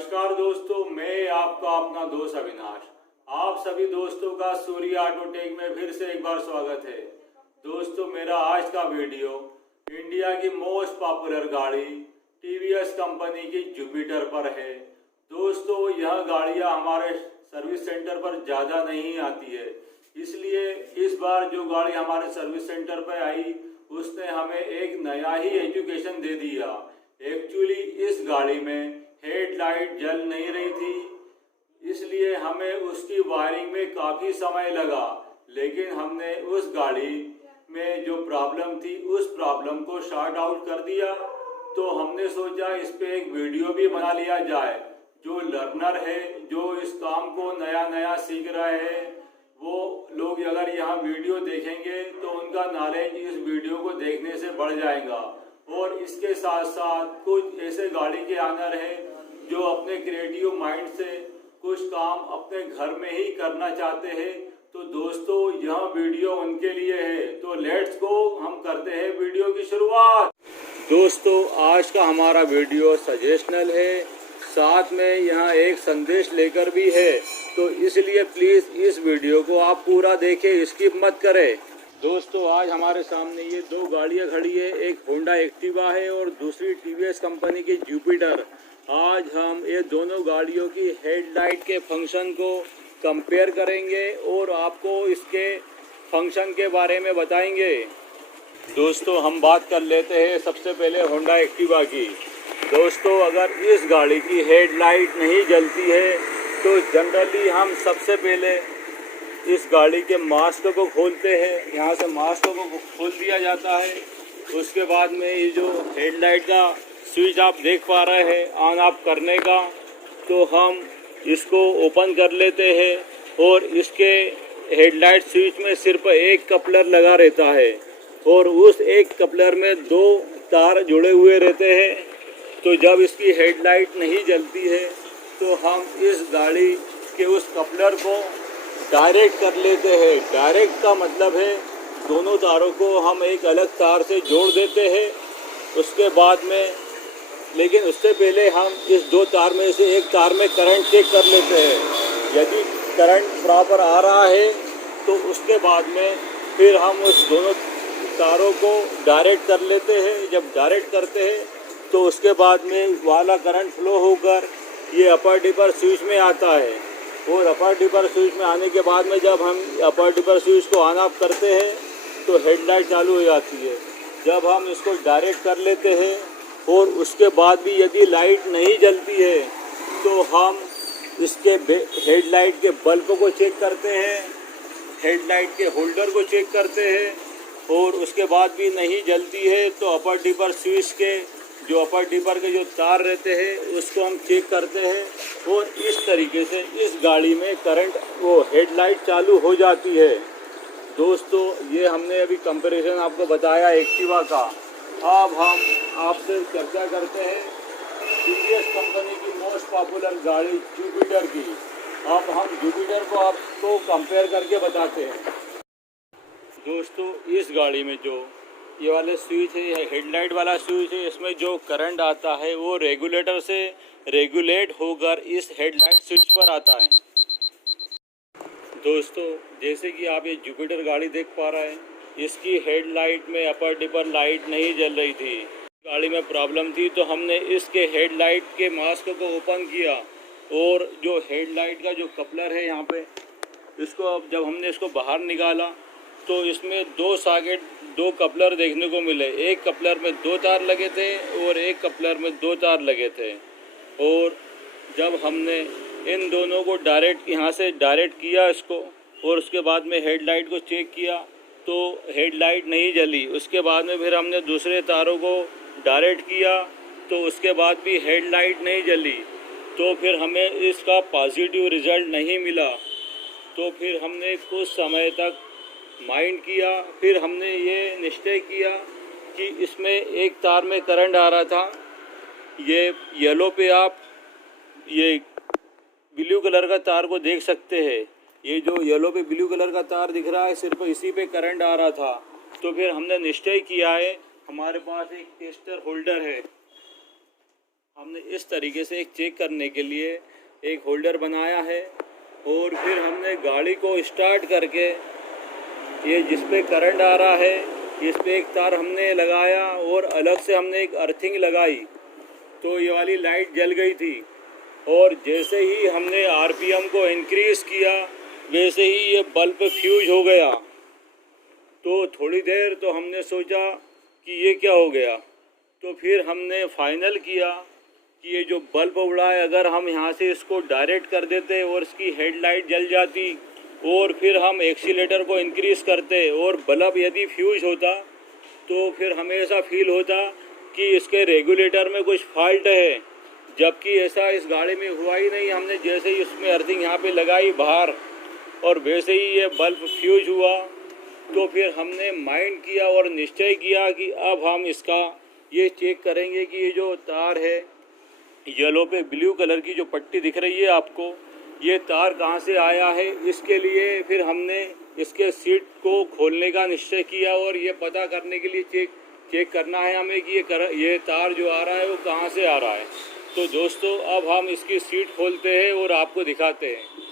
नमस्कार दोस्तों, मैं आपका अपना दोस्त अविनाश। आप सभी दोस्तों का सूर्य ऑटोटेक में फिर से एक बार स्वागत है। दोस्तों, मेरा आज का वीडियो इंडिया की मोस्ट पॉपुलर गाड़ी टीवीएस कंपनी की जुपिटर पर है। दोस्तों, यह गाड़ियां हमारे सर्विस सेंटर पर ज़्यादा नहीं आती है, इसलिए इस बार जो गाड़ी हमारे सर्विस सेंटर पर आई उसने हमें एक नया ही एजुकेशन दे दिया। एक्चुअली इस गाड़ी में हेडलाइट जल नहीं रही थी, इसलिए हमें उसकी वायरिंग में काफ़ी समय लगा, लेकिन हमने उस गाड़ी में जो प्रॉब्लम थी उस प्रॉब्लम को शॉर्ट आउट कर दिया। तो हमने सोचा इस पे एक वीडियो भी बना लिया जाए। जो लर्नर है, जो इस काम को नया नया सीख रहे हैं, वो लोग अगर यहाँ वीडियो देखेंगे तो उनका नॉलेज इस वीडियो को देखने से बढ़ जाएगा। और इसके साथ साथ कुछ ऐसे गाड़ी के ऑनर हैं जो अपने क्रिएटिव माइंड से कुछ काम अपने घर में ही करना चाहते हैं। तो दोस्तों, यह वीडियो उनके लिए है। तो लेट्स गो, हम करते हैं वीडियो की शुरुआत। दोस्तों, आज का हमारा वीडियो सजेशनल है, साथ में यहाँ एक संदेश लेकर भी है, तो इसलिए प्लीज़ इस वीडियो को आप पूरा देखें, स्किप मत करें। दोस्तों, आज हमारे सामने ये दो गाड़ियाँ खड़ी है, एक होंडा एक्टिवा है और दूसरी टीवीएस कंपनी की जुपिटर। आज हम ये दोनों गाड़ियों की हेडलाइट के फंक्शन को कंपेयर करेंगे और आपको इसके फंक्शन के बारे में बताएंगे। दोस्तों, हम बात कर लेते हैं सबसे पहले होंडा एक्टिवा की। दोस्तों, अगर इस गाड़ी की हेडलाइट नहीं जलती है तो जनरली हम सबसे पहले इस गाड़ी के मास्क को खोलते हैं। यहाँ से मास्क को खोल दिया जाता है। उसके बाद में ये जो हेडलाइट का स्विच आप देख पा रहे हैं ऑन ऑफ करने का, तो हम इसको ओपन कर लेते हैं और इसके हेडलाइट स्विच में सिर्फ एक कपलर लगा रहता है और उस एक कपलर में दो तार जुड़े हुए रहते हैं। तो जब इसकी हेडलाइट नहीं जलती है तो हम इस गाड़ी के उस कपलर को डायरेक्ट कर लेते हैं। डायरेक्ट का मतलब है दोनों तारों को हम एक अलग तार से जोड़ देते हैं। उसके बाद में, लेकिन उससे पहले हम इस दो तार में से एक तार में करंट चेक कर लेते हैं। यदि करंट प्रॉपर आ रहा है तो उसके बाद में फिर हम उस दोनों तारों को डायरेक्ट कर लेते हैं। जब डायरेक्ट करते हैं तो उसके बाद में वाला करंट फ्लो होकर ये अपर डिपर स्विच में आता है और अपर डिपर स्विच में आने के बाद में जब हम अपर डिपर स्विच को ऑन ऑफ करते हैं तो हेडलाइट चालू हो जाती है। जब हम इसको डायरेक्ट कर लेते हैं और उसके बाद भी यदि लाइट नहीं जलती है तो हम इसके हेडलाइट के बल्ब को चेक करते हैं, हेडलाइट के होल्डर को चेक करते हैं और उसके बाद भी नहीं जलती है तो अपर डिपर स्विच के जो अपर डिपर के जो तार रहते हैं उसको हम चेक करते हैं और इस तरीके से इस गाड़ी में करंट वो हेडलाइट चालू हो जाती है। दोस्तों, ये हमने अभी कंपैरिजन आपको बताया एक्टिवा का। अब हम आपसे चर्चा करते हैं टीवीएस कंपनी की मोस्ट पॉपुलर गाड़ी जुपिटर की। अब हम जुपिटर को आपको कंपेयर करके बताते हैं। दोस्तों, इस गाड़ी में जो ये वाले स्विच है, हेडलाइट वाला स्विच है, इसमें जो करंट आता है वो रेगुलेटर से रेगुलेट होकर इस हेडलाइट स्विच पर आता है। दोस्तों, जैसे कि आप ये जुपिटर गाड़ी देख पा रहे हैं, इसकी हेडलाइट में अपर डिपर लाइट नहीं जल रही थी। गाड़ी में प्रॉब्लम थी तो हमने इसके हेडलाइट के मास्क को ओपन किया और जो हेडलाइट का जो कपलर है यहाँ पे, इसको अब जब हमने इसको बाहर निकाला तो इसमें दो सॉकेट, दो कपलर देखने को मिले। एक कपलर में दो तार लगे थे और एक कपलर में दो तार लगे थे। और जब हमने इन दोनों को डायरेक्ट यहाँ से डायरेक्ट किया इसको और उसके बाद में हेडलाइट को चेक किया तो हेडलाइट नहीं जली। उसके बाद में फिर हमने दूसरे तारों को डायरेक्ट किया तो उसके बाद भी हेडलाइट नहीं जली। तो फिर हमें इसका पॉजिटिव रिज़ल्ट नहीं मिला। तो फिर हमने कुछ समय तक माइंड किया, फिर हमने ये निश्चय किया कि इसमें एक तार में करंट आ रहा था। ये येलो पे आप ये ब्लू कलर का तार को देख सकते हैं। ये जो येलो पे ब्लू कलर का तार दिख रहा है, सिर्फ इसी पे करंट आ रहा था। तो फिर हमने निश्चय किया है, हमारे पास एक टेस्टर होल्डर है, हमने इस तरीके से एक चेक करने के लिए एक होल्डर बनाया है और फिर हमने गाड़ी को स्टार्ट करके ये जिस पे करंट आ रहा है इस पे एक तार हमने लगाया और अलग से हमने एक अर्थिंग लगाई तो ये वाली लाइट जल गई थी। और जैसे ही हमने आरपीएम को इंक्रीज़ किया वैसे ही ये बल्ब फ्यूज हो गया। तो थोड़ी देर तो हमने सोचा कि ये क्या हो गया, तो फिर हमने फाइनल किया कि ये जो बल्ब उड़ा है अगर हम यहाँ से इसको डायरेक्ट कर देते और इसकी हेडलाइट जल जाती और फिर हम एक्सीलेटर को इंक्रीज़ करते और बल्ब यदि फ्यूज होता तो फिर हमें ऐसा फील होता कि इसके रेगुलेटर में कुछ फॉल्ट है, जबकि ऐसा इस गाड़ी में हुआ ही नहीं। हमने जैसे ही उसमें अर्थिंग यहाँ पे लगाई बाहर और वैसे ही ये बल्ब फ्यूज हुआ। तो फिर हमने माइंड किया और निश्चय किया कि अब हम इसका ये चेक करेंगे कि ये जो तार है येलो पे ब्लू कलर की जो पट्टी दिख रही है आपको, ये तार कहाँ से आया है। इसके लिए फिर हमने इसके सीट को खोलने का निश्चय किया और ये पता करने के लिए चेक करना है हमें कि ये तार जो आ रहा है वो कहाँ से आ रहा है। तो दोस्तों अब हम इसकी सीट खोलते हैं और आपको दिखाते हैं।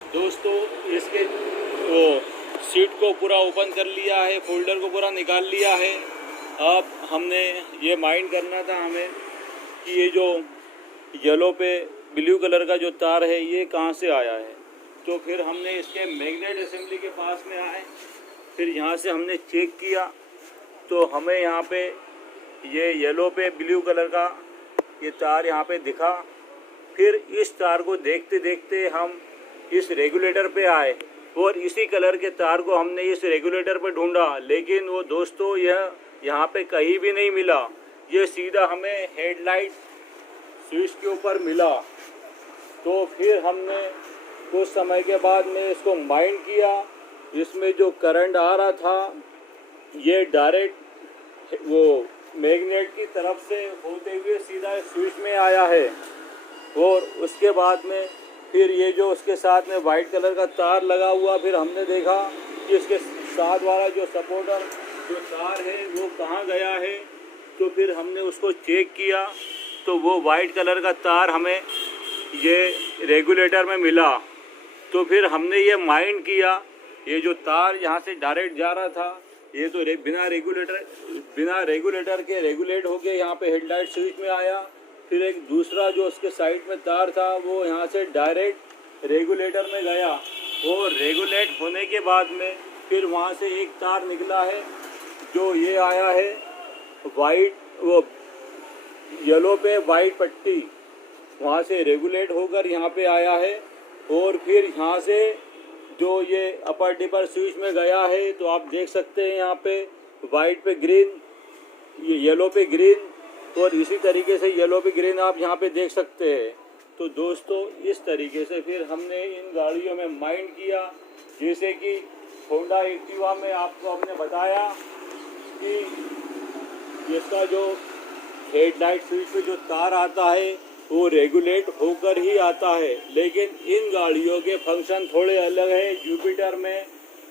दोस्तों इसके वो सीट को पूरा ओपन कर लिया है, फोल्डर को पूरा निकाल लिया है। अब हमने ये माइंड करना था हमें कि ये जो येलो पे ब्लू कलर का जो तार है ये कहाँ से आया है। तो फिर हमने इसके मैग्नेट असेंबली के पास में आए, फिर यहाँ से हमने चेक किया तो हमें यहाँ पे ये येलो पे ब्लू कलर का ये तार यहाँ पे दिखा। फिर इस तार को देखते देखते हम इस रेगुलेटर पे आए और इसी कलर के तार को हमने इस रेगुलेटर पे ढूंढा, लेकिन वो दोस्तों यह यहाँ पे कहीं भी नहीं मिला। ये सीधा हमें हेडलाइट स्विच के ऊपर मिला। तो फिर हमने कुछ समय के बाद में इसको माइंड किया, इसमें जो करंट आ रहा था ये डायरेक्ट वो मैग्नेट की तरफ से होते हुए सीधा स्विच में आया है। और उसके बाद में फिर ये जो उसके साथ में वाइट कलर का तार लगा हुआ, फिर हमने देखा कि इसके साथ वाला जो सपोर्टर जो तार है वो कहाँ गया है। तो फिर हमने उसको चेक किया तो वो वाइट कलर का तार हमें ये रेगुलेटर में मिला। तो फिर हमने ये माइंड किया ये जो तार यहाँ से डायरेक्ट जा रहा था ये तो बिना रेगुलेटर के रेगुलेट होके यहाँ पे हेडलाइट स्विच में आया। फिर एक दूसरा जो उसके साइड में तार था वो यहाँ से डायरेक्ट रेगुलेटर में गया और रेगुलेट होने के बाद में फिर वहाँ से एक तार निकला है जो ये आया है वाइट वो येलो पे वाइट पट्टी, वहाँ से रेगुलेट होकर यहाँ पे आया है। और फिर यहाँ से जो ये अपर डिपर स्विच में गया है तो आप देख सकते हैं यहाँ पे वाइट पे ग्रीन, ये येलो पे ग्रीन और इसी तरीके से येलो पे ग्रीन आप यहाँ पे देख सकते हैं। तो दोस्तों इस तरीके से फिर हमने इन गाड़ियों में माइंड किया, जैसे कि होंडा एक्टिवा में आपको हमने बताया कि इसका जो हेडलाइट स्विच पे जो तार आता है वो रेगुलेट होकर ही आता है, लेकिन इन गाड़ियों के फंक्शन थोड़े अलग है। जुपिटर में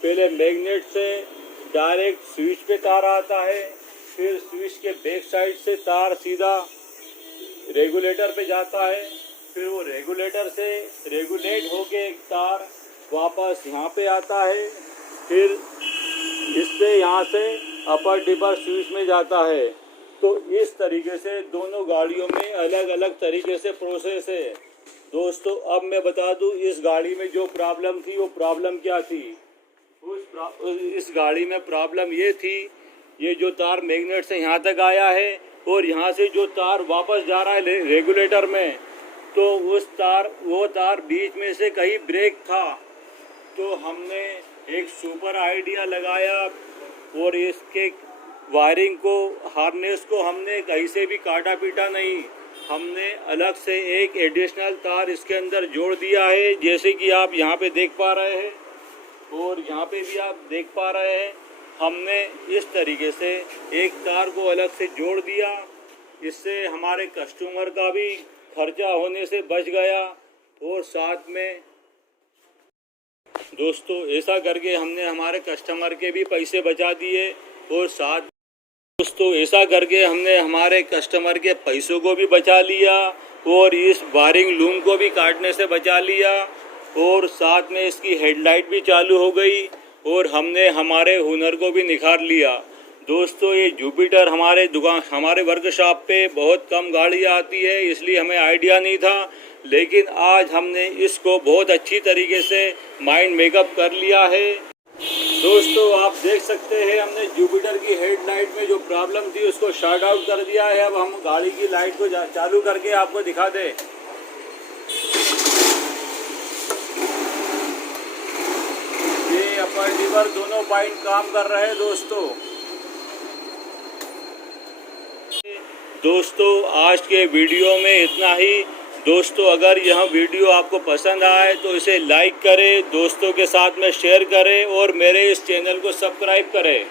पहले मैग्नेट से डायरेक्ट स्विच पे तार आता है, फिर स्विच के बैक साइड से तार सीधा रेगुलेटर पे जाता है, फिर वो रेगुलेटर से रेगुलेट होके एक तार वापस यहाँ पे आता है, फिर इससे यहाँ से अपर डिपर स्विच में जाता है। तो इस तरीके से दोनों गाड़ियों में अलग अलग तरीके से प्रोसेस है। दोस्तों अब मैं बता दूं इस गाड़ी में जो प्रॉब्लम थी वो प्रॉब्लम क्या थी। इस गाड़ी में प्रॉब्लम ये थी, ये जो तार मैग्नेट से यहाँ तक आया है और यहाँ से जो तार वापस जा रहा है रेगुलेटर में, तो वो तार बीच में से कहीं ब्रेक था। तो हमने एक सुपर आइडिया लगाया और इसके वायरिंग को हार्नेस को हमने कहीं से भी काटा पीटा नहीं, हमने अलग से एक एडिशनल तार इसके अंदर जोड़ दिया है, जैसे कि आप यहाँ पे देख पा रहे हैं और यहाँ पे भी आप देख पा रहे हैं। हमने इस तरीके से एक तार को अलग से जोड़ दिया, इससे हमारे कस्टमर का भी खर्चा होने से बच गया और साथ में दोस्तों ऐसा करके हमने हमारे कस्टमर के भी पैसे बचा दिए और साथ दोस्तों ऐसा करके हमने हमारे कस्टमर के पैसों को भी बचा लिया और इस वायरिंग लूम को भी काटने से बचा लिया और साथ में इसकी हेडलाइट भी चालू हो गई और हमने हमारे हुनर को भी निखार लिया। दोस्तों ये जुपिटर हमारे वर्कशॉप पे बहुत कम गाड़ियाँ आती है, इसलिए हमें आइडिया नहीं था, लेकिन आज हमने इसको बहुत अच्छी तरीके से माइंड मेकअप कर लिया है। दोस्तों आप देख सकते हैं हमने जुपिटर की हेडलाइट में जो प्रॉब्लम थी उसको शॉर्ट आउट कर दिया है। अब हम गाड़ी की लाइट को चालू करके आपको दिखा दें। ये अपर लीवर दोनों पॉइंट काम कर रहे हैं दोस्तों आज के वीडियो में इतना ही। दोस्तों अगर यह वीडियो आपको पसंद आए तो इसे लाइक करें, दोस्तों के साथ में शेयर करें और मेरे इस चैनल को सब्सक्राइब करें।